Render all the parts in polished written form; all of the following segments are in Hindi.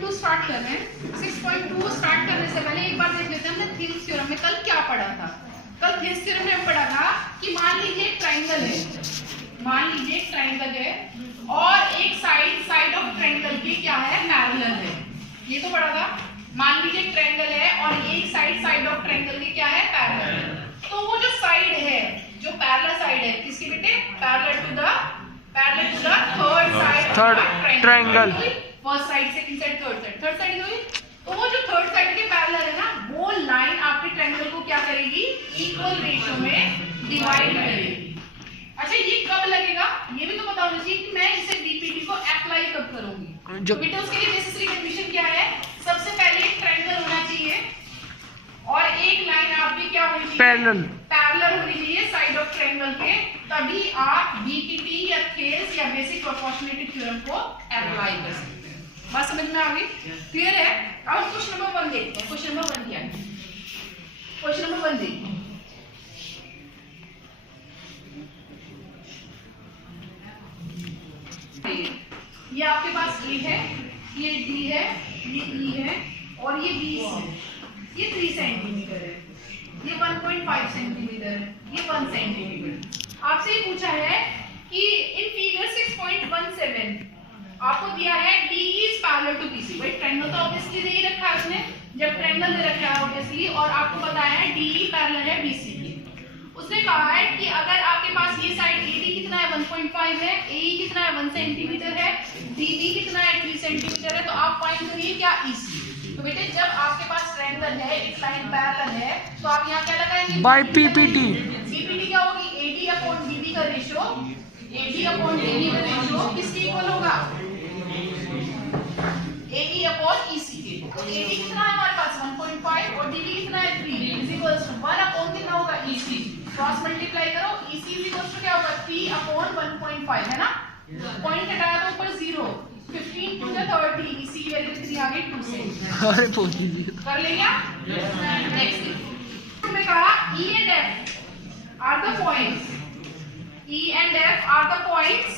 6.2 स्टार्ट कर रहे हैं। 6.2 स्टार्ट करने से पहले एक बार देख लेते हैं हमने थिल्स थ्योरम में कल क्या पढ़ा था। कल थिल्स थ्योरम में पढ़ा था कि मान लीजिए एक ट्रायंगल है, मान लीजिए एक ट्रायंगल है और एक साइड ऑफ ट्रायंगल के क्या है, पैरेलल है। ये तो पढ़ा था। मान लीजिए एक ट्रायंगल है और एक साइड ऑफ ट्रायंगल के क्या है, पैरेलल है। तो वो जो साइड है, जो पैरेलल साइड है किसके बेटे, parallel to the third side triangle, first side, second side, third side हुई। तो वो जो थर्ड साइड के पैरेलल है ना, वो लाइन आपके ट्रायंगल को क्या करेगी, इक्वल रेशियो में डिवाइड करेगी। अच्छा ये कब लगेगा, ये भी तो पता होना चाहिए कि मैं इसे डीपीटी को अप्लाई कब करूंगी। तो बेटा उसके लिए नेसेसरी कंडीशन क्या है, सबसे पहले एक ट्रायंगल होना चाहिए और एक लाइन आपकी क्या होनी चाहिए, पैरेलल होनी चाहिए साइड ऑफ ट्रायंगल के, तभी आप डीपीटी या थेल्स या बेसिक प्रोपोर्शनलिटी थ्योरम को अप्लाई कर सकते हैं। बात समझ में आ गई, क्लियर है। अब क्वेश्चन नंबर 1 देखते हैं। क्वेश्चन नंबर 1 क्या है, क्वेश्चन नंबर 1 देखिए। ये आपके पास ए है, ये डी है, ये ई है और ये बी है। ये 3 सेंटीमीटर है, ये 1.5 सेंटीमीटर है, ये 1 सेंटीमीटर। आपसे ये पूछा है कि इन फिगर 6.17 आपको दिया है D is parallel to BC. भाई ट्रायंगल तो ऑब्वियसली दे ही रखा है उसने, जब ट्रायंगल दे रखा है ऑब्वियसली, और आपको बताया है डी पैरेलल है बीसी के। उसने कहा है कि अगर आपके पास ये साइड एडी कितना है, 1.5 है, एई कितना है, 1 सेंटीमीटर है, डीबी कितना है, 3 सेंटीमीटर है, तो आप फाइंड करिए क्या ईसी। तो बेटे जब आपके पास ट्रायंगल है, एक लाइन पैरेलल है, तो आप यहाँ क्या लगाएंगे, बाय पीपीटी। पीपीटी क्या होगी, एडी अपॉन डीबी का रेशियो, एडी अपॉन डीबी का रेशियो किसके इक्वल होगा, एई अपॉन ईसी के। तो एडी कितना है हमारे पास 1.5 और डीबी कितना है 3 इज इक्वल्स टू 1 अपॉन कितना होगा ईसी, क्रॉस मल्टीप्लाई करो, ईसी इज इक्वल्स टू क्या होगा 3 अपॉन 1.5 है ना, पॉइंट हटाया तो ऊपर 0, 15 टू द 30, ईसी की वैल्यू कितनी आ गई 2 सेंटीमीटर। अरे पूछ लीजिए, कर लेंगे आप। नेक्स्ट हमने कहा E and F are the points, E and F are the points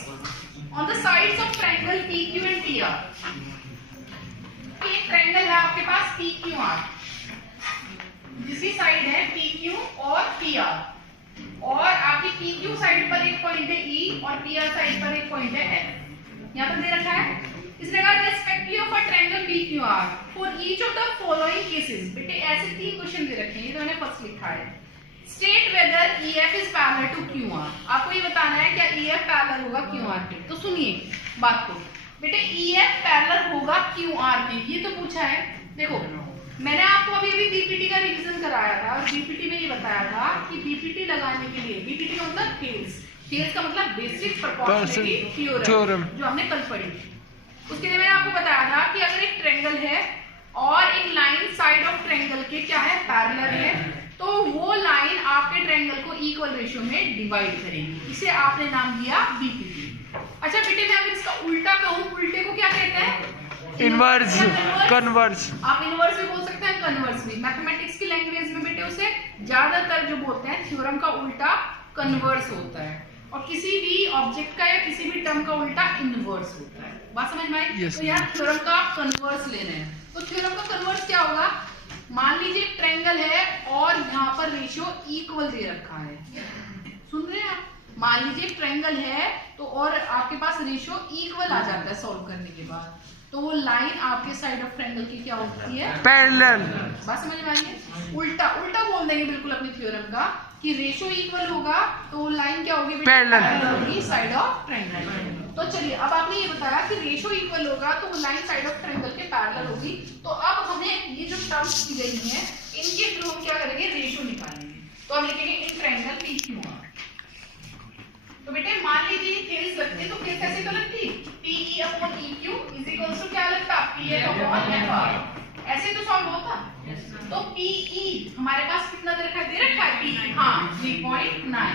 on the sides of triangle PQ and PR। एक ट्रायंगल है आपके पास PQR, जिसकी साइड है PQ और PR, और आपकी PQ साइड पर एक पॉइंट है E और PR साइड पर एक पॉइंट है F। यहाँ पर दे रखा है, इसने कहा respectively of a triangle PQR for each of the following cases. बेटे ऐसे 3 क्वेश्चन दे रखे हैं, ये तो मैंने फर्स्ट लिखा है। State whether EF is parallel to QR। आपको ये बताना है क्या EF पैरेलल होगा QR के। तो सुनिए बात को, बेटे EF पैरेलल होगा QR के, ये तो पूछा है। देखो मैंने आपको अभी बीपीटी का रिवीजन कराया था और बीपीटी में ये बताया था कि बीपीटी लगाने के लिए, बीपीटी का मतलब थेल्स का मतलब बेसिक प्रोपोर्शनलिटी थ्योरम, जो हमने कल पढ़ी थी। उसके लिए मैंने आपको बताया था कि अगर एक ट्रायंगल है और एक लाइन साइड ऑफ ट्रायंगल के क्या है, पैरेलल है, तो वो लाइन आपके ट्रायंगल को इक्वल रेशियो में डिवाइड करेगी। इसे आपने नाम दिया बीपीटी। अच्छा बेटे मैं अगर इसका उल्टा कहूँ, उल्टे को क्या कहते हैं, इनवर्स, कन्वर्स। आप इनवर्स भी बोल सकते हैं, कन्वर्स भी। मैथमेटिक्स की लैंग्वेज में बेटे उसे ज्यादातर जो बोलते हैं थ्योरम का उल्टा कन्वर्स होता है, और किसी भी ऑब्जेक्ट का या किसी भी टर्म का उल्टा इनवर्स होता है। बात समझ में आई? तो यहाँ थ्योरम का कन्वर्स ले रहे हैं, तो थ्योरम का कन्वर्स क्या होगा, मान लीजिए एक ट्रायंगल है और यहाँ पर रेशियो इक्वल दे रखा है। सुन रहे हैं आप, मान लीजिए एक ट्रायंगल है तो और आपके पास रेशियो इक्वल आ जाता है सॉल्व करने के बाद, तो वो लाइन आपके साइड ऑफ ट्रायंगल की क्या होती है, पैरेलल। बात समझ में आई है? उल्टा बोल देंगे बिल्कुल अपने थ्योरम का कि रेशियो इक्वल होगा तो वो लाइन क्या होगी, पैरेलल होगी साइड ऑफ ट्रायंगल। तो चलिए अब आपने ये बताया कि रेशियो इक्वल होगा तो वो लाइन साइड ऑफ ट्रायंगल के पैरेलल होगी। तो अब हमें ये जो टर्म्स दी गई हैं इनके थ्रू हम क्या करेंगे, रेशियो निकालेंगे। तो हम लिखेंगे इन ट्रायंगल PQR। तो बेटे मान लीजिए थेल्स लगती तो थेल्स ऐसे तो लगती, PE upon EQ is equals to क्या लगता, PF अपॉन FR। ऐसे तो सॉल्व होता। तो PE हमारे पास कितना दे रखा है, PE हाँ 3.9,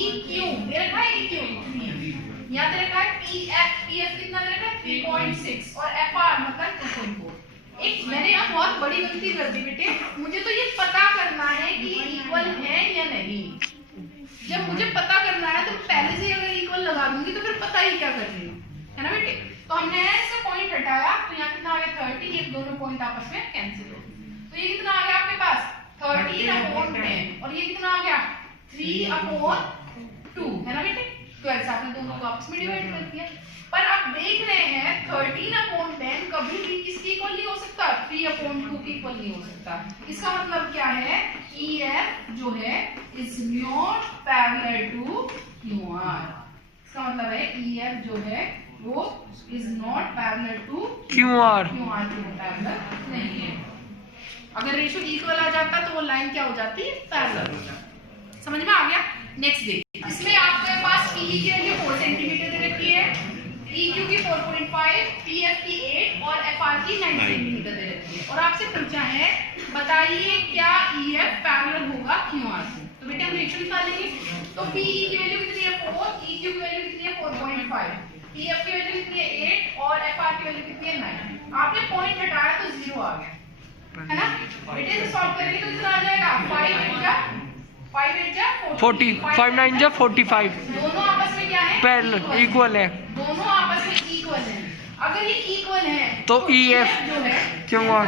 EQ दे रखा है, EQ 3, यहाँ दे रखा है PF कितना दे रखा है 3.6 और FR मतलब 2.4। एक मैंने यहाँ बहुत बड़ी गलती कर दी बेटे, मुझे तो ये पता करना है कि इक्वल है या नहीं। जब मुझे पता करना है तो पहले से अगर इक्वल लगा दूंगी तो फिर पता ही क्या कर रही है ना बेटे। तो हमने इससे पॉइंट हटाया तो यहाँ कितना आ गया पॉइंट आपस में कैंसिल हो गए। तो ये कितना आ गया आपके पास 13/10 और ये कितना आ गया 3/2 है ना बेटे। तो ऐसा आपने दोनों को आपस में डिवाइड कर दिया। पर आप देख रहे हैं 13/10 कभी भी किसके इक्वल नहीं हो सकता, 3/2 के इक्वल नहीं हो सकता। इसका मतलब क्या है, EF जो है is not parallel to QR। इसका मतलब है EF जो है वो is not parallel to QR के पैरेलल नहीं है। अगर रेशियो इक्वल आ जाता तो वो लाइन क्या हो जाती है, पैरेलल हो जाती। समझ में आ गया। नेक्स्ट देखिए, इसमें आपके पास PE की वैल्यू 4 सेंटीमीटर दे रखी है, PQ की 4.5, PF की 8 और FR की 9 सेंटीमीटर दे रखी है। और आपसे पूछा है बताइए क्या EF पैरेलल होगा QR से। तो बेटे हम रेशियो निकालेंगे। तो PE की वैल्यू कितनी है 4, EQ की वैल्यू कितनी है 4.5, PF की वैल्यू कितनी है 8 और FR की वैल्यू कितनी है 9। आपने पॉइंट हटाया तो 0 आ गया है ना। बेटे इसे सॉल्व करेंगे तो कितना आ जाएगा 5 8 जा 40, 5 9 जा 45। दोनों आपस में क्या है, पैरेलल इक्वल है। दोनों आपस में इक्वल है। अगर ये इक्वल है तो EF जो है QR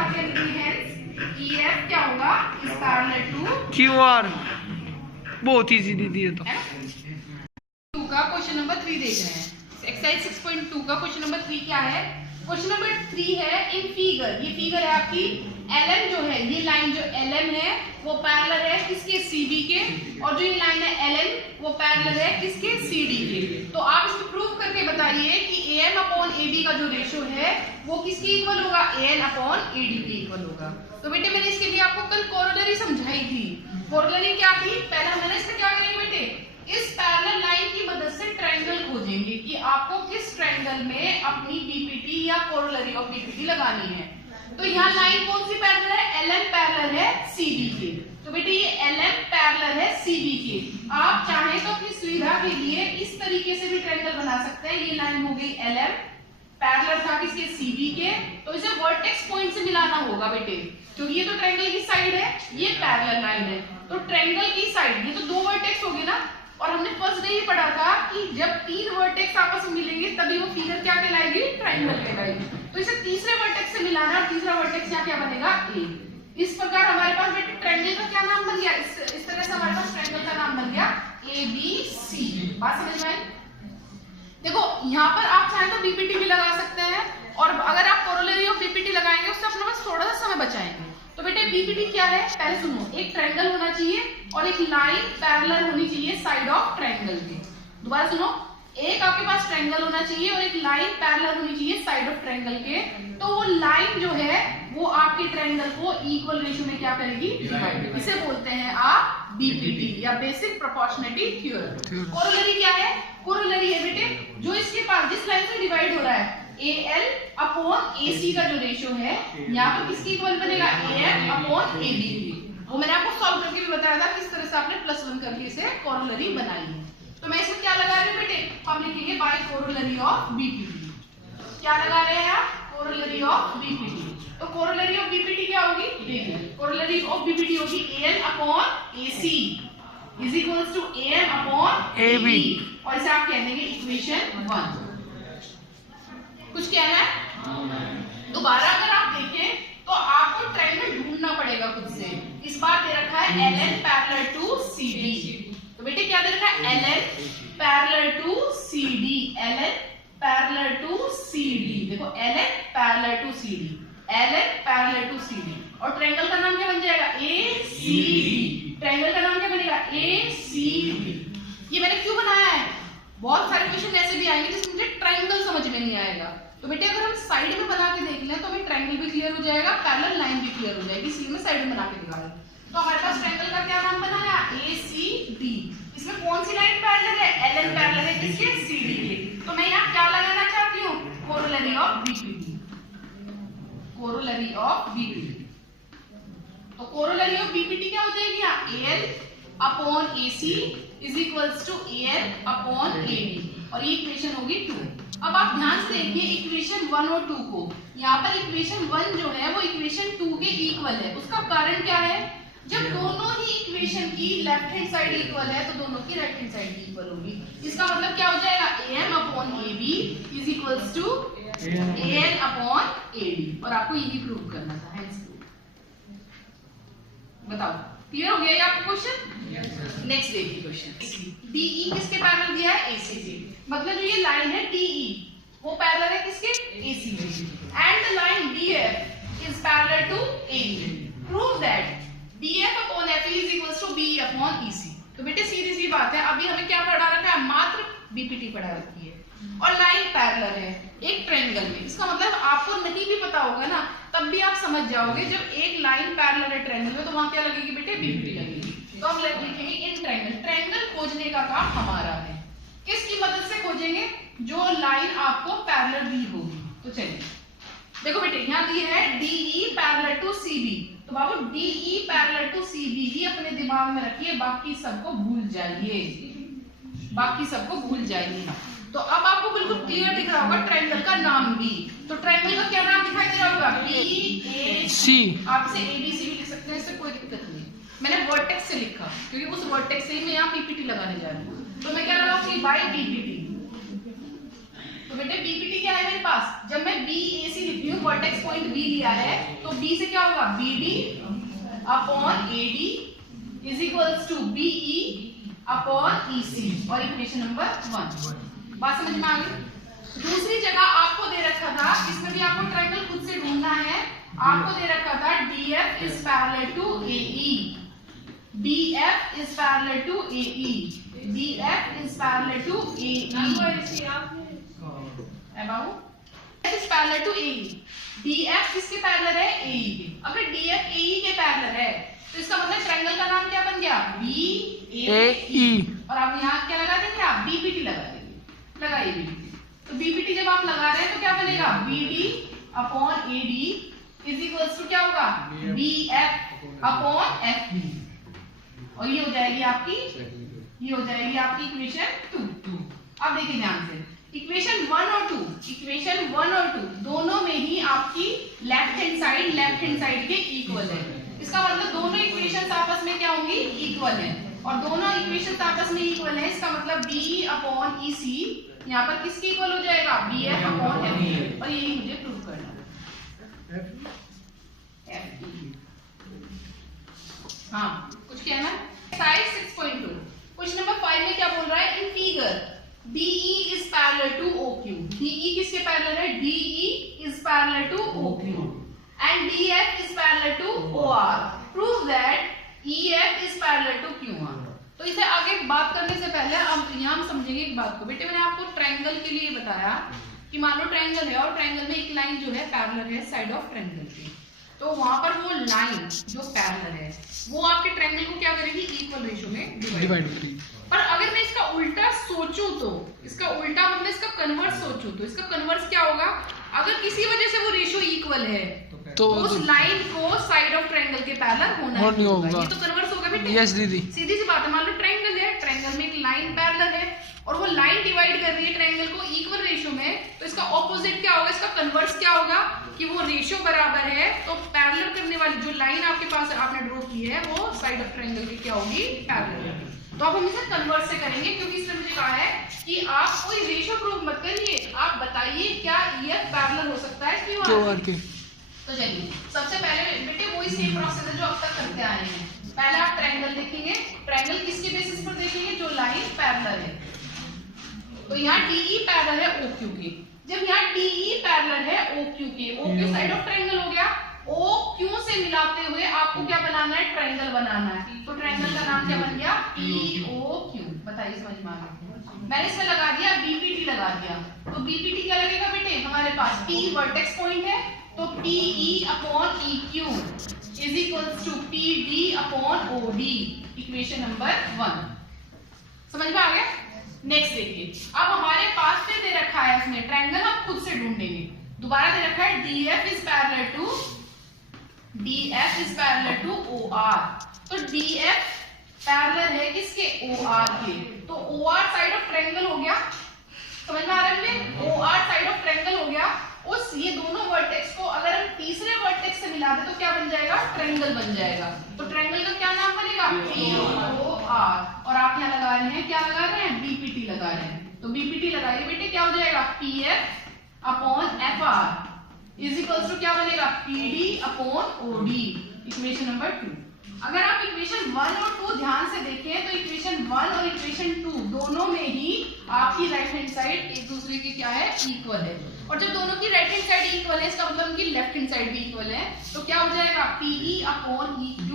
EF क्या होगा, इज पैरेलल टू QR। बहुत इजी दीदी है तो। 2 का क्वेश्चन नंबर 3 देख रहे हैं। एक्सरसाइज 6.2 का क्वेश्चन नंबर 3 क्या है, क्वेश्चन नंबर 3 है इन फिगर। ये फिगर है आपकी LM जो है, ये लाइन जो LM है वो पैरेलल है किसके, CB के। और जो ये लाइन है LN वो पैरेलल है किसके, CD के। तो आप इसको प्रूव करके बताइए कि AM/AB का जो रेशियो है वो किसके इक्वल होगा, AN/AD के इक्वल होगा। तो बेटे मैंने इसके लिए आपको कल कोरोलरी समझाई थी। कोरोलरी क्या थी, पहला मैंने इसमें क्या करेंगे बेटे, इस पैरेलल लाइन की मदद से ट्रायंगल खोजेंगे कि आपको किस ट्रायंगल में अपनी BPT या कोरोलरी ऑफ BPT लगानी है। तो यहाँ लाइन कौन सी पैरेलल है, LM पैरेलल है CB के। तो बेटे ये LM पैरेलल है CB के। आप चाहें तो अपनी सुविधा के लिए इस तरीके से भी ट्रायंगल बना सकते हैं। ये लाइन हो गई LM, पैरेलल था किसके, CB के। तो इसे वर्टेक्स पॉइंट से मिलाना होगा बेटे, क्योंकि ये तो ट्रायंगल की साइड है, ये पैरेलल लाइन है। तो ट्रायंगल की साइड, ये तो 2 वर्टेक्स हो गए ना। और हमने फर्स्ट डे ये पढ़ा था कि जब 3 वर्टेक्स आपस में मिलेंगे तभी वो फिगर क्या कहलाएगी, ट्रायंगल कहलाएगी। तो इसे तीसरे वर्टेक्स से मिलाना है और तीसरा वर्टेक्स यहाँ क्या बनेगा, A। इस प्रकार हमारे पास बेटे ट्रायंगल का क्या नाम बन गया, इस तरह से हमारे पास ट्रायंगल का नाम बन गया ABC। बात समझ में आई। देखो यहाँ पर आप चाहें तो BPT भी लगा सकते हैं, और अगर आप कोरोलरी ऑफ BPT लगाएंगे उससे अपने पास थोड़ा सा समय बचाएंगे। तो बेटे BPT क्या है, पहले सुनो, एक ट्रायंगल होना चाहिए और एक लाइन पैरेलल होनी चाहिए साइड ऑफ ट्रायंगल के। दोबारा सुनो, एक आपके पास ट्रायंगल होना चाहिए और एक लाइन पैरेलल होनी चाहिए साइड ऑफ ट्रायंगल के। तो वो लाइन जो है वो आपके ट्रायंगल को इक्वल रेशियो में क्या करेगी, डिवाइड। इसे बोलते हैं आप BPT या बेसिक प्रोपोर्शनलिटी थ्योरम। कोरोलरी क्या है, कोरोलरी है बेटे जो इसके पास जिस लाइन से डिवाइड हो रहा है AL/AC का जो रेशियो है, यहाँ पर किसकी इक्वल बनेगा, AM/AB की। वो मैंने आपको सॉल्व करके भी बताया था किस तरह से आपने +1 करके इसे कोरोलरी बनाई है। तो मैं इसमें क्या लगा रही हूँ बेटे, हम लिखेंगे बाय कोरोलरी ऑफ BPT। क्या लगा रहे हैं आप, कोरोलरी ऑफ BPT। तो कोरोलरी ऑफ BPT क्या होगी, देखिए कोरोलरी ऑफ BPT होगी AL/AC is equals to AM/AB। और इसे आप कह देंगे इक्वेशन 1। कुछ कहना है, दोबारा अगर आप देखें तो आपको ट्रायंगल ढूंढना पड़ेगा खुद से। इस बार दे रखा है LN पैरेलल टू CD। तो बेटे क्या दे रखा है, LN parallel to CD, LN parallel to CD। देखो LN parallel to CD, LN parallel to CD। और ट्रायंगल का नाम क्या बन जाएगा, ACD। ट्रायंगल का नाम क्या बनेगा, ACD। ये मैंने क्यों बनाया है, बहुत सारे क्वेश्चन ऐसे भी आएंगे जिसमें मुझे ट्रायंगल समझ में नहीं आएगा। तो बेटे अगर हम साइड में बना के देख लें तो हमें ट्रायंगल भी क्लियर हो जाएगा, पैरेलल लाइन भी क्लियर हो जाएगी, इसलिए मैं साइड में बना के दिखा रही हूं। तो हमारे पास ट्रायंगल का क्या नाम बनाया, ACD। इसमें कौन सी लाइन पैरेलल है, LN पैरेलल है किसके, CD के। तो मैं यहाँ क्या लगाना चाहती हूँ, corollary of BPT। Corollary of BPT। तो कोरोलरी ऑफ BPT क्या हो जाएगी, AL/AC is equals to AN/AB। और ये इक्वेशन होगी 2। अब आप ध्यान से देखिए इक्वेशन 1 और 2 को। यहाँ पर इक्वेशन 1 जो है वो इक्वेशन 2 के इक्वल है। उसका कारण क्या है, जब दोनों ही इक्वेशन की लेफ्ट हैंड साइड इक्वल है तो दोनों की राइट हैंड साइड इक्वल होगी। इसका मतलब क्या हो जाएगा, AM/AB is equals to AN/AB। AD, और आपको यही प्रूव करना था, हेंस बताओ क्लियर हो गया ये आपका क्वेश्चन। नेक्स्ट देखिए क्वेश्चन, DE किसके पैरेलल दिया है? AC से, मतलब जो ये लाइन है DE वो पैरेलल है किसके? AC से, and the line DF is parallel to AE, prove that DF upon FE is equals to BE upon EC। तो बेटे सीधी सी बात है, अभी हमें क्या पढ़ा रखा है? मात्र BPT पढ़ा रखी है, और लाइन पैरेलल है एक ट्रायंगल में। इसका मतलब आपको नहीं भी पता होगा ना तब भी आप समझ जाओगे, जब एक लाइन पैरेलल है ट्रायंगल में तो वहां क्या लगेगी बेटे? BPT लगेगी। तो हम लिखेंगे इन ट्रायंगल। ट्रायंगल खोजने का काम हमारा है, किसकी मदद से खोजेंगे? जो लाइन आपको पैरेलल दी होगी। तो चलिए देखो बेटे, यहाँ दी है DE पैरेलल टू CB, तो बाबू DE पैरेलल टू CB ही अपने दिमाग में रखिए, बाकी सबको भूल जाइए, बाकी सबको भूल जाइए। तो अब आपको बिल्कुल क्लियर दिख रहा होगा ट्रायंगल का नाम भी। तो ट्रायंगल का क्या नाम दिखाई दे रहा होगा? BAC। आपसे ABC भी लिख सकते हैं, इससे कोई दिक्कत नहीं। मैंने वर्टेक्स से लिखा क्योंकि उस वर्टेक्स से ही मैं यहाँ PPT लगाने जा रही हूँ, तो मैं क्या लगाऊंगी? By BPT। तो बेटे BPT क्या है मेरे पास? जब मैं BAC लिखती हूँ, वर्टेक्स पॉइंट B लिया है, तो B से क्या होगा? BD upon AD is equals to BE upon EC, और इक्वेशन नंबर 1। बात समझ में आ गई? दूसरी जगह आपको दे रखा था, इसमें भी आपको ट्रायंगल खुद से ढूंढना है। आपको दे रखा था DF is parallel to AE, DF is parallel to AE, DF is parallel to AE, is parallel to AE। DF किसके पैरेलल है? AE के। अगर DF AE के पैरेलल है तो इसका मतलब ट्रायंगल का नाम क्या बन गया? BAE, और अब यहाँ क्या लगा देंगे आप? BPT लगा देंगे। लगाइए BPT। तो BPT जब आप लगा रहे हैं तो क्या बनेगा? BD upon AD is equals to क्या होगा? BF अपॉन FB, और ये हो जाएगी आपकी, ये हो जाएगी आपकी इक्वेशन 2। अब देखिए ध्यान से, इक्वेशन 1 और 2, इक्वेशन 1 और 2 दोनों में ही आपकी लेफ्ट हैंड साइड के इक्वल है। इसका मतलब दोनों इक्वेशंस आपस में क्या होंगी? इक्वल है, और दोनों इक्वेशंस आपस में इक्वल है। इसका मतलब BE अपॉन EC यहाँ पर किसके इक्वल हो जाएगा? BF अपॉन FE, और यही मुझे प्रूव करना है। FE, हाँ कुछ कहना? एक्सरसाइज 6.2 क्वेश्चन नंबर 5 में क्या बोल रहा है? In figure DE is parallel to OQ, DE किसके पैरेलल है? DE is parallel to OQ and DF is parallel to OR, prove that EF is parallel to QR। तो इसे आगे बात करने से पहले अब यहाँ हम समझेंगे एक बात को। बेटे मैंने आपको ट्रायंगल के लिए बताया कि मान लो ट्रायंगल है और ट्रायंगल में एक लाइन जो है पैरेलल है साइड ऑफ ट्रायंगल के, तो वहां पर वो लाइन जो पैरेलल है वो आपके ट्रायंगल को क्या करेगी? इक्वल रेशियो में डिवाइड करेगी। पर अगर मैं इसका उल्टा सोचूं तो, इसका उल्टा मतलब इसका कन्वर्स सोचूं तो इसका कन्वर्स क्या होगा? अगर किसी वजह से वो रेशियो इक्वल है तो उस लाइन को साइड ऑफ ट्रायंगल के पैरेलल होना होगा। ये तो कन्वर्स होगा बेटे। यस दीदी, सीधी सी बात है। मान लो ट्रायंगल है, ट्रायंगल में एक लाइन पैरेलल है और वो लाइन डिवाइड कर रही है ट्रायंगल को इक्वल रेशियो में, तो इसका ऑपोजिट क्या होगा? इसका कन्वर्स क्या होगा? कि वो रेशियो बराबर है तो पैरेलल करने वाली जो लाइन आपके पास आपने ड्रॉ की है वो साइड ऑफ ट्रायंगल की क्या होगी? पैरेलल। तो अब हम इसे कन्वर्स से करेंगे, क्योंकि इसने मुझे कहा है कि आप कोई रेशियो प्रूव मत करिए, आप बताइए क्या EF पैरेलल हो सकता है QR के। तो चलिए सबसे पहले बेटे वही सेम प्रोसेस है जो अब तक करते आए हैं। पहले आप ट्रायंगल देखेंगे, ट्रायंगल किसके बेसिस पर देखेंगे? जो लाइन पैरेलल है। तो यहाँ DE पैरेलल है OQ के। जब यहाँ DE पैरेलल है OQ के, OQ साइड ऑफ ट्रायंगल हो गया, OQ से मिलाते हुए आपको क्या बनाना है? ट्रायंगल बनाना है। तो ट्रायंगल का नाम क्या बन गया? POQ। बताइए समझ में आ गया? मैंने इसमें लगा दिया BPT लगा दिया, तो BPT क्या लगेगा बेटे? हमारे पास P वर्टेक्स पॉइंट है, तो PE upon EQ is equals to PD upon OD, equation number 1। समझ में आ गया? नेक्स्ट देखिए, अब हमारे पास में दे रखा है इसमें ट्रायंगल, हम खुद से ढूंढेंगे। दोबारा दे रखा है DF is parallel to OR, तो DF पैरेलल है किसके? OR के। तो OR साइड ऑफ ट्रायंगल हो गया, समझ में आ रहा है? OR साइड ऑफ ट्रायंगल हो गया। उस ये दोनों वर्टेक्स को अगर हम तीसरे वर्टेक्स से मिला दे तो क्या बन जाएगा? ट्रायंगल बन जाएगा। तो ट्रायंगल का क्या नाम बनेगा? POR। और आप यहाँ लगा रहे हैं, क्या लगा रहे हैं? BPT लगा रहे हैं। तो BPT लगाइए बेटे, क्या हो जाएगा? PF upon FR is equals to PD upon OD, equation number 2। अगर आप इक्वेशन 1 और 2 ध्यान से देखें तो इक्वेशन 1 और इक्वेशन 2 दोनों में ही आपकी राइट हैंड साइड एक दूसरे के क्या है, इक्वल है। और जब दोनों की राइट हैंड साइड इक्वल है इसका मतलब उनकी लेफ्ट हैंड साइड भी इक्वल है, तो क्या हो जाएगा PE अपॉन EQ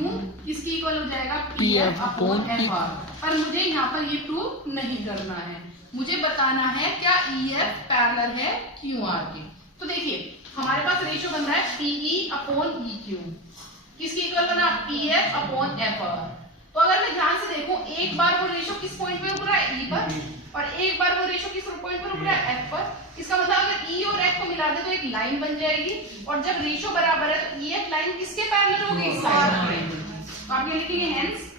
किसकी इक्वल हो जाएगा, PF अपॉन FR। पर मुझे यहाँ पर ये प्रूव नहीं करना है, मुझे बताना है क्या EF पैरेलल है QR के। तो देखिए हमारे पास रेशियो बन रहा है PE अपॉन EQ, किसकी इक्वल बना, PF अपॉन FR। तो अगर मैं ध्यान से देखूं एक बार वो रेशियो किस पॉइंट पे उभरा है, E पर, और एक बार वो रेशियो किस पॉइंट पर उभरा है, F पर। इसका मतलब अगर E और F को मिला दे तो एक लाइन बन जाएगी, और जब रेशियो बराबर है तो EF लाइन किसके पैरेलल होगी, साइड पे। तो आप ये लिखेंगे hence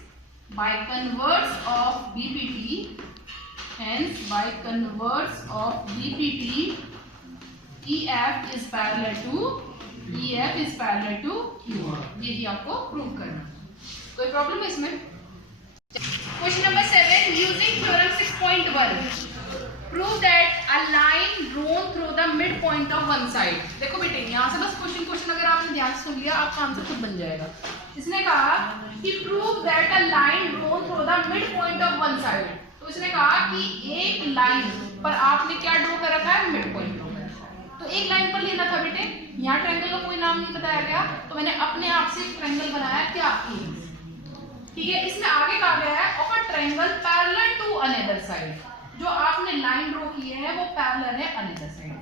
by converse of BPT, hence by converse of BPT EF is parallel to QR। यही आपको प्रूव करना। कोई प्रॉब्लम है इसमें? Question number 7, using theorem 6.1 prove that a line drawn through the mid point of one side. देखो बेटे यहाँ से बस क्वेश्चन अगर आपने ध्यान से सुन लिया आपका आंसर खुद बन जाएगा। इसने कहा कि prove that a line drawn through the mid point of one side. तो इसने कहा कि एक लाइन पर आपने क्या ड्रॉ कर रखा है, मिड पॉइंट ड्रॉ कर रखा है। तो एक लाइन पर लेना था बेटे, यहाँ ट्रायंगल का कोई नाम नहीं बताया गया तो मैंने अपने आप से एक ट्रायंगल बनाया, क्या A, ठीक है। इसमें आगे कहा गया है of a triangle parallel to another side, जो आपने लाइन ड्रॉ की है वो पैरेलल है अनदर साइड,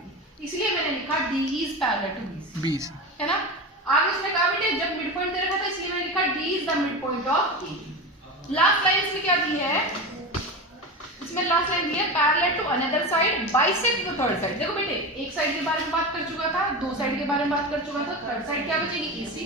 इसलिए मैंने लिखा D is parallel to BC, है ना। आगे उसने कहा बेटे जब मिड पॉइंट दे रखा था इसलिए मैंने लिखा D is the mid point of A। Last line इसमें क्या दी है, इसमें लास्ट लाइन दी है parallel to another side bisect the third side. देखो बेटे एक साइड के बारे में बात कर चुका था, दो साइड के बारे में बात कर चुका था, थर्ड साइड क्या बचेगी, AC।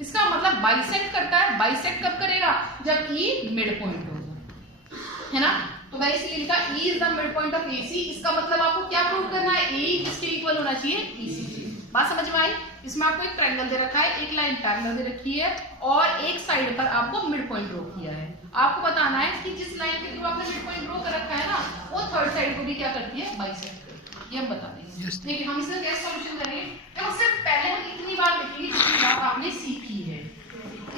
इसका मतलब बाइसेक्ट करता है, बाइसेक्ट कब करेगा, जब E मिड पॉइंट होगा, है ना। तो मैं इसलिए लिखा E is the mid point of AC। इसका मतलब आपको क्या प्रूव करना है, AE किसके इक्वल होना चाहिए, EC के। बात समझ में आई? इसमें आपको एक ट्रायंगल दे रखा है, एक लाइन पैरेलल दे रखी है और एक साइड पर आपको मिड पॉइंट ड्रॉ किया है। आपको बताना है कि जिस लाइन के थ्रू आपने मिड पॉइंट ड्रॉ कर रखा है ना वो थर्ड साइड को भी क्या करती है, बाइसेक्ट करती है। ये हम बता देंगे। देखिए हम इसका कैसे सॉल्यूशन करेंगे, तो उससे पहले हम इतनी बार लिखेंगे जितनी बात आपने सीखी है।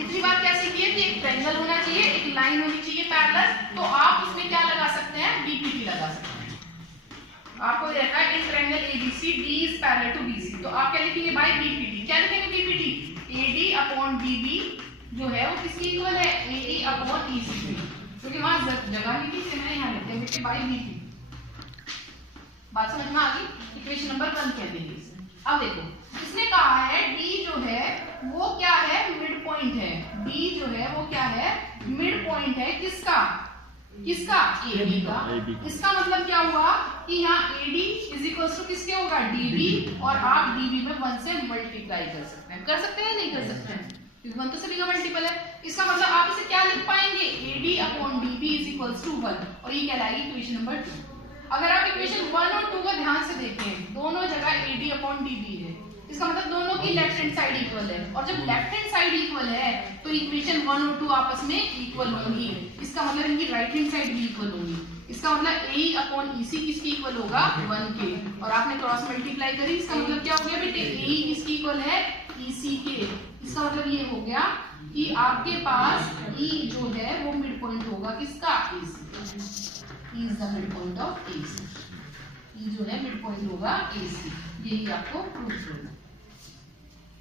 इतनी बार क्या सीखी है कि एक ट्रायंगल होना चाहिए, एक लाइन होनी चाहिए पैरेलल, तो आप उसमें क्या लगा सकते हैं, BPT लगा सकते हैं। आपको दे रखा है एक triangle ABC, D is parallel to BC, तो आप क्या लिखेंगे भाई, BPT। क्या लिखेंगे BPT, AD अपॉन BB जो है वो किसकी इक्वल है, AE अपॉन EC की, क्योंकि वहां जगह नहीं थी, मैंने यहाँ लिखते हैं बेटे बाय BPT। बात समझ में आ गई? इक्वेशन नंबर 1 कह देंगे इसे। अब देखो इसने कहा है D जो है वो क्या है, मिड पॉइंट है। D जो है वो क्या है, मिड पॉइंट है, किसका, AB का। इसका मतलब क्या हुआ कि यहाँ AD इज इक्वल टू किसके होगा, DB, और आप DB में 1 से मल्टीप्लाई कर सकते हैं, नहीं कर सकते हैं, क्योंकि 1 तो सभी का मल्टीपल है। इसका मतलब आप इसे क्या लिख पाएंगे, AD upon DB is equal to 1, और ये कहलाएगी इक्वेशन नंबर 2। अगर आप इक्वेशन 1 और 2 को ध्यान से देखें दोनों जगह AD अपॉन DB है, इसका मतलब दोनों की लेफ्ट हैंड साइड इक्वल है, और जब लेफ्ट हैंड साइड इक्वल है तो इक्वेशन 1 और 2 आपस में इक्वल होंगी। इसका मतलब इनकी राइट हैंड साइड भी इक्वल होगी। इसका मतलब AE अपॉन EC किसकी इक्वल होगा, 1 के, और आपने क्रॉस मल्टीप्लाई करी, इसका मतलब क्या हो गया बेटे, AE किसकी इक्वल है, EC के। इसका मतलब ये हो गया कि आपके पास E जो है वो मिड पॉइंट होगा किसका, AC। E is the mid point of AC। E जो है मिड पॉइंट होगा AC। यही आपको प्रूव करना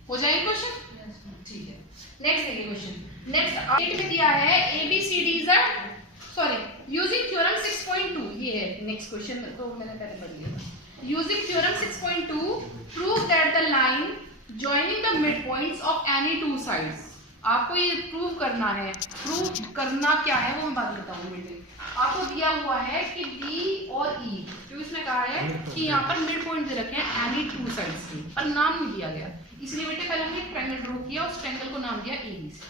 हो जाएगा क्वेश्चन, ठीक है। नेक्स्ट देखिए क्वेश्चन, नेक्स्ट 8 में दिया है ABCD is a using theorem 6.2, ये है नेक्स्ट क्वेश्चन, तो मैंने पहले पढ़ लिया था। Using theorem 6.2 prove that the line joining the mid points of any two sides. आपको ये प्रूव करना है, प्रूव करना क्या है वो मैं बात करता हूँ बेटे। आपको दिया हुआ है कि D और E, क्योंकि इसमें कहा है कि यहाँ पर मिड पॉइंट दे रखे हैं एनी टू साइड्स से, पर नाम नहीं दिया गया, इसलिए बेटे पहले हमने एक ट्रायंगल ड्रॉ किया, उस ट्रायंगल को नाम दिया ABC।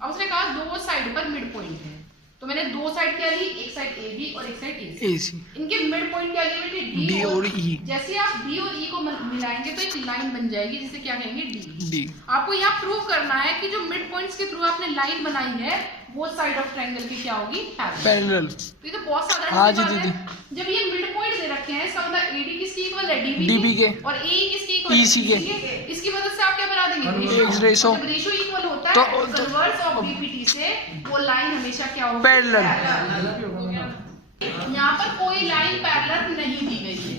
अब उसने कहा दो साइड पर मिड पॉइंट है, तो मैंने दो साइड क्या ली, एक साइड AB और एक साइड AC। इनके मिड पॉइंट क्या लिए बेटे, D और E। जैसे आप D और E को मिलाएंगे तो एक लाइन बन जाएगी जिसे क्या कहेंगे, D। आपको यहाँ प्रूव करना है कि जो मिड पॉइंट्स के थ्रू आपने लाइन बनाई है वो साइड ऑफ ट्रायंगल की क्या होगी, पैरेलल। तो ये तो बहुत साधारण सी बात है। जब ये मिड पॉइंट दे रखे हैं इसका मतलब AD किसकी इक्वल है, DB के, और AE किसकी इक्वल है, EC के। इसकी मदद से आप क्या बना लगा देंगे? रेशो। रेशो इक्वल होता है तो कन्वर्स ऑफ बीपीटी से वो लाइन हमेशा क्या होगी? पैरेलल। यहाँ पर कोई लाइन पैरेलल नहीं दी गई है,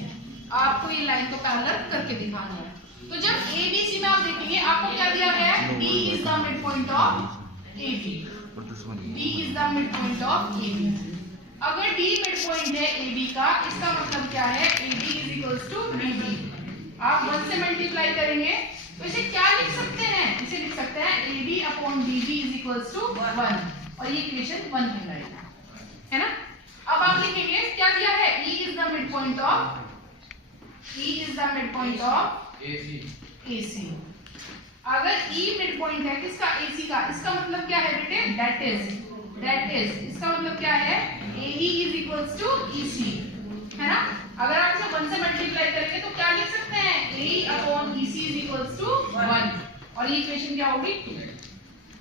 आपको ये लाइन को पैरेलल करके दिखाना है। तो जब एबीसी में आप देखेंगे आपको क्या दिया गया है? D is the mid point of AB. D is the mid point of AB. अगर डी मिड पॉइंट है एबी का, इसका मतलब क्या है? AB is equals to BB. आप 1 से मल्टीप्लाई करेंगे तो इसे क्या लिख सकते हैं? इसे लिख सकते हैं AB upon BB is equals to 1 और ये इक्वेशन 1 कहलाएगा, है ना? अब आप लिखेंगे क्या किया है? E is the mid point of AC। अगर E मिड पॉइंट है किसका? AC का। इसका मतलब क्या है बेटे? दैट इज इसका मतलब क्या है? AE is equals to EC, है ना? अगर आप इसे 1 से मल्टीप्लाई करेंगे तो क्या लिख सकते हैं? AE upon EC is equals to 1 और ये इक्वेशन क्या होगी? 2।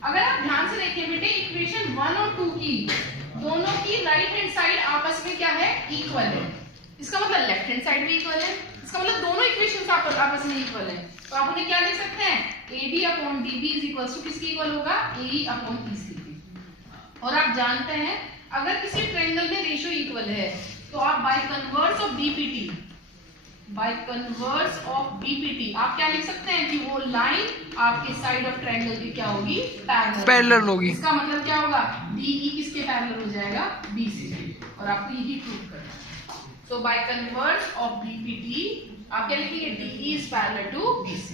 अगर आप ध्यान से देखें बेटे, इक्वेशन 1 और 2 की दोनों की राइट हैंड साइड आपस में क्या है? इक्वल है। इसका मतलब लेफ्ट हैंड साइड भी इक्वल है, इसका मतलब दोनों इक्वेशंस आपस में इक्वल है। तो आप उन्हें क्या लिख सकते हैं? AB upon DB is equals to किसकी इक्वल होगा? AE upon EC। और आप जानते हैं अगर किसी ट्रायंगल में रेशियो इक्वल है तो आप बाय कन्वर्स ऑफ बीपीटी आप क्या लिख सकते हैं कि वो लाइन आपके साइड ऑफ ट्रायंगल की क्या होगी? पैरेलल होगी। इसका मतलब क्या होगा? DE किसके पैरेलल हो जाएगा? B से। और आपको यही प्रूव करना है। So by converse of BPT आप क्या लिखेंगे? DE is parallel to BC।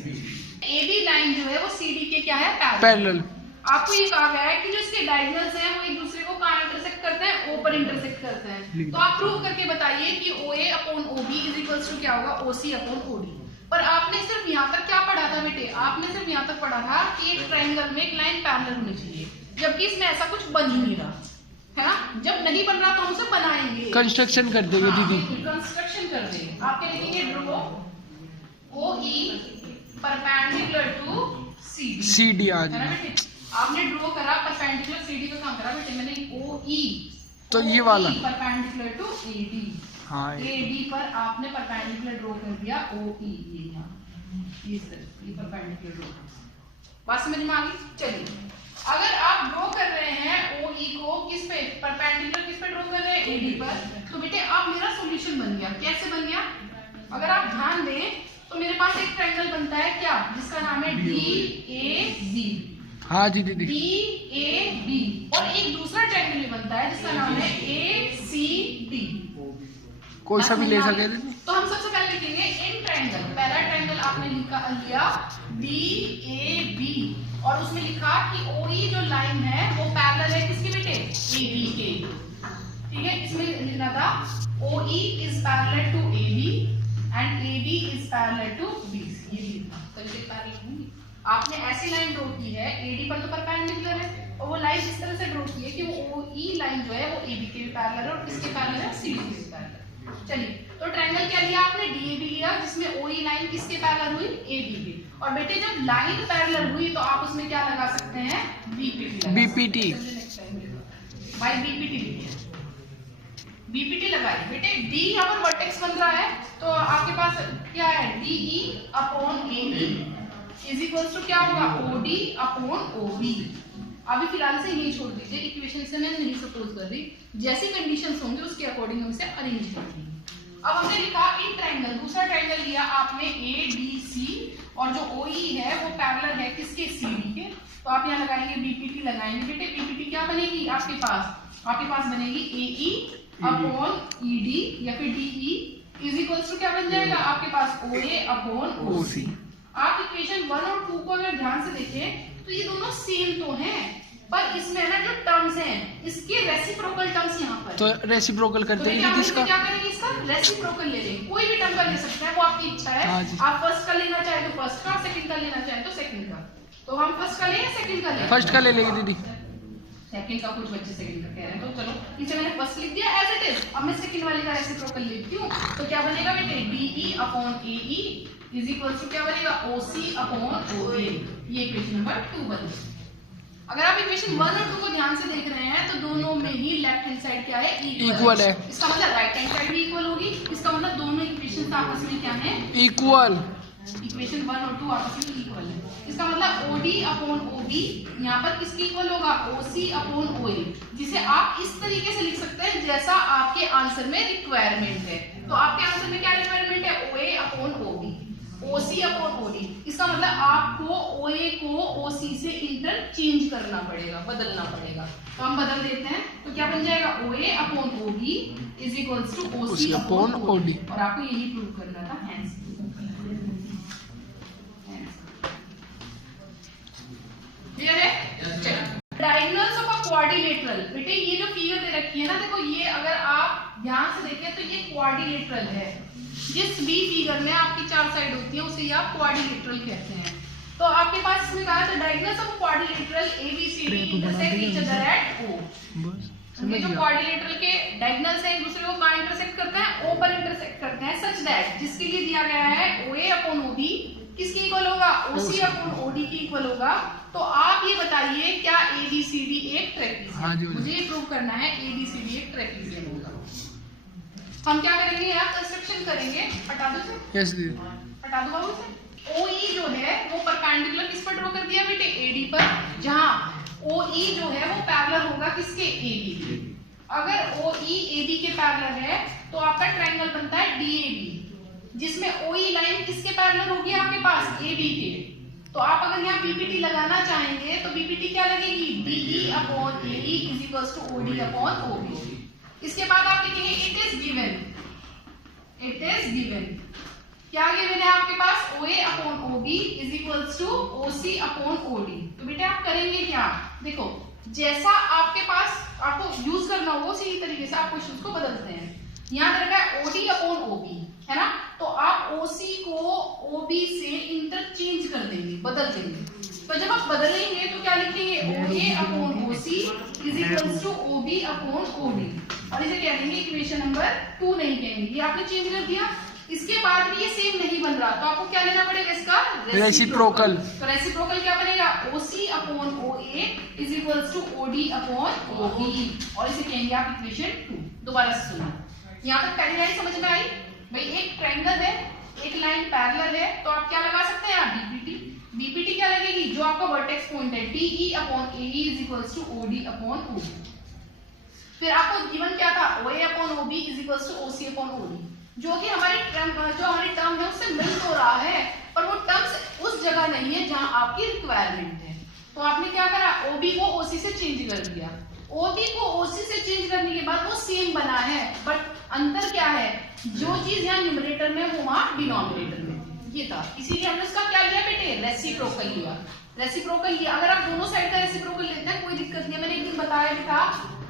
AB line जो है वो CD के क्या है? पैरेलल। आपको ये कहा गया है कि जो इसके डायगोनल्स हैं वो एक दूसरे को कहां इंटरसेक्ट करते हैं? O पर इंटरसेक्ट करते हैं। तो आप प्रूव करके बताइए कि OA upon OB is equals to क्या होगा? OC upon OD। पर आपने सिर्फ यहाँ तक क्या पढ़ा था बेटे? आपने सिर्फ यहाँ तक पढ़ा था कि एक ट्रायंगल में एक लाइन पैरेलल होनी चाहिए, जबकि इसमें ऐसा कुछ बन ही नहीं रहा है ना? जब नहीं बन रहा तो हम उसे बनाएंगे, कंस्ट्रक्शन कर देंगे दीदी। कंस्ट्रक्शन कर देंगे। आप क्या लिखेंगे? Draw OE perpendicular to CD आज है ना बेटे? आपने ड्रॉ करा परपेंडिकुलर CD पे काम करा बेटे, मैंने OE तो ये वाला परपेंडिकुलर टू AD। हाँ, AD पर आपने परपेंडिकुलर ड्रॉ कर दिया OE, ये यहाँ ये परपेंडिकुलर ड्रॉ। बात समझ में आ गई? चलिए, अगर आप ड्रॉ कर रहे हैं OE को किस पे? परपेंडिकुलर किस पे ड्रॉ कर रहे हैं? AD पर। तो बेटे अब मेरा सॉल्यूशन बन गया। कैसे बन गया? अगर आप ध्यान दें तो मेरे पास एक ट्रायंगल बनता है क्या? जिसका नाम है DAB। हाँ जी दीदी। DAB और एक दूसरा ट्रायंगल भी बनता है जिसका नाम है ACD। कोई सा भी ले सके दीदी। तो हम सबसे पहले लिखेंगे इन ट्रायंगल। पहला ट्रायंगल आपने लिया DAB और उसमें लिखा कि OE जो लाइन है वो पैरेलल है किसके बेटे? AB के। ठीक है, इसमें लिखना था OE is parallel to AB and AB is parallel to BC। ये लिखना तो ये पैरेलल होंगी। आपने ऐसी लाइन ड्रॉ की है, AD पर तो परपेंडिकुलर है और वो लाइन इस तरह से ड्रॉ की है कि वो OE लाइन जो है वो AB के भी पैरेलल है और किसके पैरेलल है? CD के भी पैरेलल। चलिए, तो ट्रायंगल क्या लिया आपने? DAB लिया, जिसमें OE लाइन किसके पैरेलल हुई? AB के। और बेटे जब लाइन पैरेलल हुई तो आप उसमें क्या लगा सकते हैं? BPT। बाय BPT लिखिए। BPT लगाइए बेटे। D यहाँ पर वर्टेक्स बन रहा है तो आपके पास क्या है? DE upon AE is equals to क्या होगा? OD upon OB। अभी फिलहाल से यही छोड़ दीजिए, इक्वेशन से मैं नहीं सपोज कर रही, जैसी कंडीशंस होंगे उसके अकॉर्डिंग हम इसे अरेंज कर देंगे। अब हमने लिखा इन ट्रायंगल, दूसरा ट्रायंगल लिया आपने ABC और जो OE है वो पैरेलल है किसके? CD के। तो आप यहाँ लगाएंगे BPT लगाएंगे बेटे। BPT क्या बनेगी आपके पास बनेगी AE अपॉन ED या फिर DE इज इक्वल्स टू क्या बन जाएगा आपके पास? OA upon OC। आप इक्वेशन 1 और 2 को अगर ध्यान से देखें तो ये दोनों सेम तो हैं, पर इसमें ना जो टर्म्स हैं इसके रेसिप्रोकल टर्म्स यहाँ पर। तो रेसिप्रोकल कर देंगे तो इसका। क्या करेंगे? इसका रेसिप्रोकल ले लेंगे। कोई भी टर्म का ले सकते हैं, वो आपकी इच्छा है। आप फर्स्ट का लेना चाहे तो फर्स्ट का, सेकंड का लेना चाहे तो सेकंड का। तो हम फर्स्ट का लें या सेकंड का लें? फर्स्ट का ले लेंगे दीदी। सेकंड का कुछ बच्चे सेकंड का कह रहे हैं तो चलो, इसे मैंने फर्स्ट लिख दिया एज इट इज। अब मैं सेकंड वाले का रेसिप्रोकल लेती हूँ तो क्या बनेगा बेटे? DE upon AE is equals to क्या बनेगा? OC upon OA। ये इक्वेशन नंबर 2 बनेगी। अगर आप इक्वेशन 1 और 2 को ध्यान से देख रहे हैं तो दोनों में ही लेफ्ट हैंड साइड क्या है? इक्वल है। इसका मतलब राइट हैंड साइड भी इक्वल होगी। इसका मतलब दोनों इक्वेशंस आपस में क्या है? इक्वल। इक्वेशन 1 और 2 आपस में इक्वल है। इसका मतलब OD अपॉन OB यहाँ पर किसके इक्वल होगा, OC अपॉन OA, जिसे आप इस तरीके से लिख सकते हैं जैसा आपके आंसर में रिक्वायरमेंट है। तो आपके आंसर में क्या रिक्वायरमेंट है, OA upon OB, OC upon OD। इसका मतलब आपको OA को OC से इंटरचेंज करना पड़ेगा, बदलना पड़ेगा। तो हम बदल देते हैं, तो क्या बन जाएगा, OA upon OB is equals to OC upon OD। और आपको यही प्रूव करना था, हैंस क्लियर है। डायगोनल्स ऑफ अ क्वाड्रिलेटरल, बेटे ये जो फिगर दे रखी है ना, देखो ये अगर आप ध्यान से देखें तो ये क्वाड्रिलेटरल है। जिस भी फिगर में आपकी 4 साइड होती है उसे आप क्वाड्रिलेटरल कहते हैं। तो आपके पास इसमें कहा था diagonals of quadrilateral ABCD intersect each other at O। ये जो क्वाड्रिलेटरल के डायगोनल्स हैं एक दूसरे को कहां इंटरसेक्ट करते हैं, O पर इंटरसेक्ट करते हैं, सच दैट जिसके लिए दिया गया है OA अपॉन OB किसके इक्वल होगा, OC अपॉन OD के इक्वल होगा। तो आप ये बताइए क्या ABCD एक ट्रेपीजियम, मुझे ये प्रूव करना है ABCD एक ट्रेपीजियम होगा। हम क्या करेंगे, यहाँ कंस्ट्रक्शन करेंगे, हटा दो से, यस दीदी, हटा दो बाबू से। OE जो है वो परपेंडिकुलर किस पर ड्रॉ कर दिया बेटे, AD पर, जहां OE जो है वो पैरेलल होगा किसके, AB के। अगर OE AB के पैरेलल है तो आपका ट्रायंगल बनता है DAB, जिसमें OE लाइन किसके पैरेलल होगी, आपके पास AB के। तो आप अगर यहाँ BPT लगाना चाहेंगे तो BPT क्या लगेगी, BE upon AE is equals to OD upon OB। इसके बाद आप लिखेंगे it is given, it is given, क्या गिवन है आपके पास, OA upon OB is equals to OC upon OD। तो बेटे आप करेंगे क्या, देखो जैसा आपके पास आपको यूज करना होगा उसी तरीके से आप क्वेश्चंस को बदलते हैं। यहाँ पर है OD अपॉन OB है ना, तो आप OC को OB से इंटरचेंज कर देंगे, बदल देंगे। तो जब आप बदलेंगे तो क्या लिखेंगे, OA upon OC is equals to OB upon OD, और इसे क्या कहेंगे, इक्वेशन नंबर 2 नहीं कहेंगे, ये आपने चेंज कर दिया। इसके बाद भी ये सेम नहीं बन रहा तो आपको क्या लेना पड़ेगा, इसका रेसिप्रोकल। तो रेसिप्रोकल क्या बनेगा, OC upon OA is equals to OD upon OB, और इसे कहेंगे आप इक्वेशन 2। दोबारा से सुनो, यहाँ तक पहली लाइन समझ में आई भाई, एक ट्रायंगल है, एक लाइन पैरेलल है, तो आप क्या लगा सकते हैं, आप BPT क्या लगेगी, जो आपका वर्टेक्स पॉइंट है DE upon AE is equals to OD upon OB। फिर आपको गिवन क्या था, OA upon OB is equals to OC upon OD, जो कि हमारी टर्म है उससे मिल तो रहा है, पर वो टर्म्स उस जगह नहीं है जहां आपकी रिक्वायरमेंट है। तो आपने क्या करा, OB को OC से चेंज कर दिया। OB को OC से चेंज करने के बाद वो सेम बना है, बट अंतर क्या है, जो चीज यहाँ न्यूमरेटर में वो वहां डिनोमिनेटर में ये था, इसीलिए हमने उसका क्या लिया बेटे, रेसिप्रोकल लिया। रेसिप्रोकल लिया, अगर आप दोनों साइड का रेसिप्रोकल लेते हैं कोई दिक्कत नहीं है। मैंने एक दिन बताया भी था,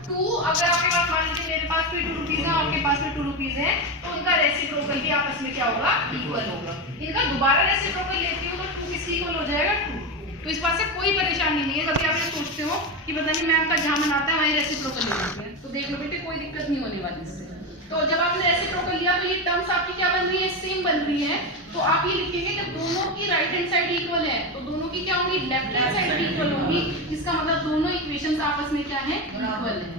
2 अगर आपके पास मान लीजिए मेरे पास भी 2 रुपीज है, आपके पास भी 2 रुपीज है, तो उनका रेसिप्रोकल भी आपस में क्या होगा, इक्वल होगा। इनका दोबारा रेसिप्रोकल लेती हूँ तो 2 किसके इक्वल हो जाएगा, 2। तो इस बात से कोई परेशानी नहीं है। कभी आप ये सोचते हो कि पता नहीं मैम का जहां बनाता है वहीं रेसिप्रोकल ले लेते हैं, तो देख लो बेटे कोई दिक्कत नहीं होने वाली इससे। तो जब आपने रेसिप्रोकल लिया तो ये टर्म्स आपकी क्या बन रही है, सेम बन रही है। तो आप ये लिखेंगे कि दोनों की राइट हैंड साइड इक्वल है, तो दोनों की क्या होगी, लेफ्ट हैंड साइड इक्वल होगी। इसका मतलब दोनों इक्वेशंस आपस में क्या है, इक्वल है।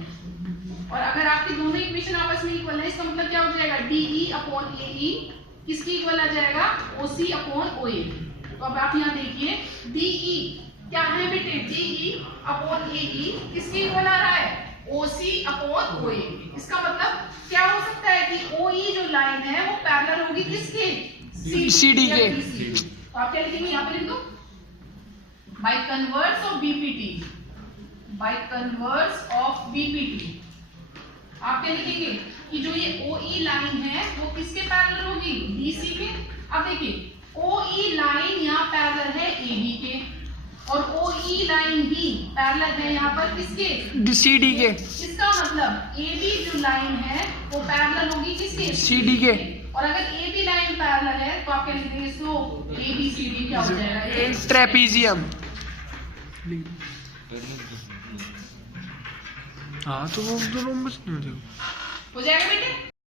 और अगर आपकी दोनों इक्वेशन आपस में इक्वल है, इसका मतलब क्या हो जाएगा, DE अपॉन AE किसकी इक्वल आ जाएगा, OC अपॉन OA। तो अब आप यहाँ देखिए DE क्या है बेटे, DE अपॉन AE किसकी इक्वल आ रहा है, OC अपॉन OA। इसका मतलब क्या हो सकता है कि OE जो लाइन है वो पैरेलल होगी किसके, CD के। तो आप क्या लिखेंगे, यहाँ पे लिख दो, bye converse of BPT, bye converse of BPT आप क्या लिखेंगे कि जो ये OE लाइन है वो किसके पैरेलल होगी, DC के। अब देखिए OE लाइन यहाँ पैरेलल है AB के, और OE लाइन भी पैरेलल है यहाँ पर किसके, CD के। इसका मतलब AB जो लाइन है वो पैरेलल होगी किसके, CD के। और अगर AB लाइन पैरेलल है तो आप क्या लिखेंगे इसको, ABCD क्या हो जाएगा, एक ट्रेपीजियम। हाँ तो वो दोनों बस नहीं हो जाएगा बेटे।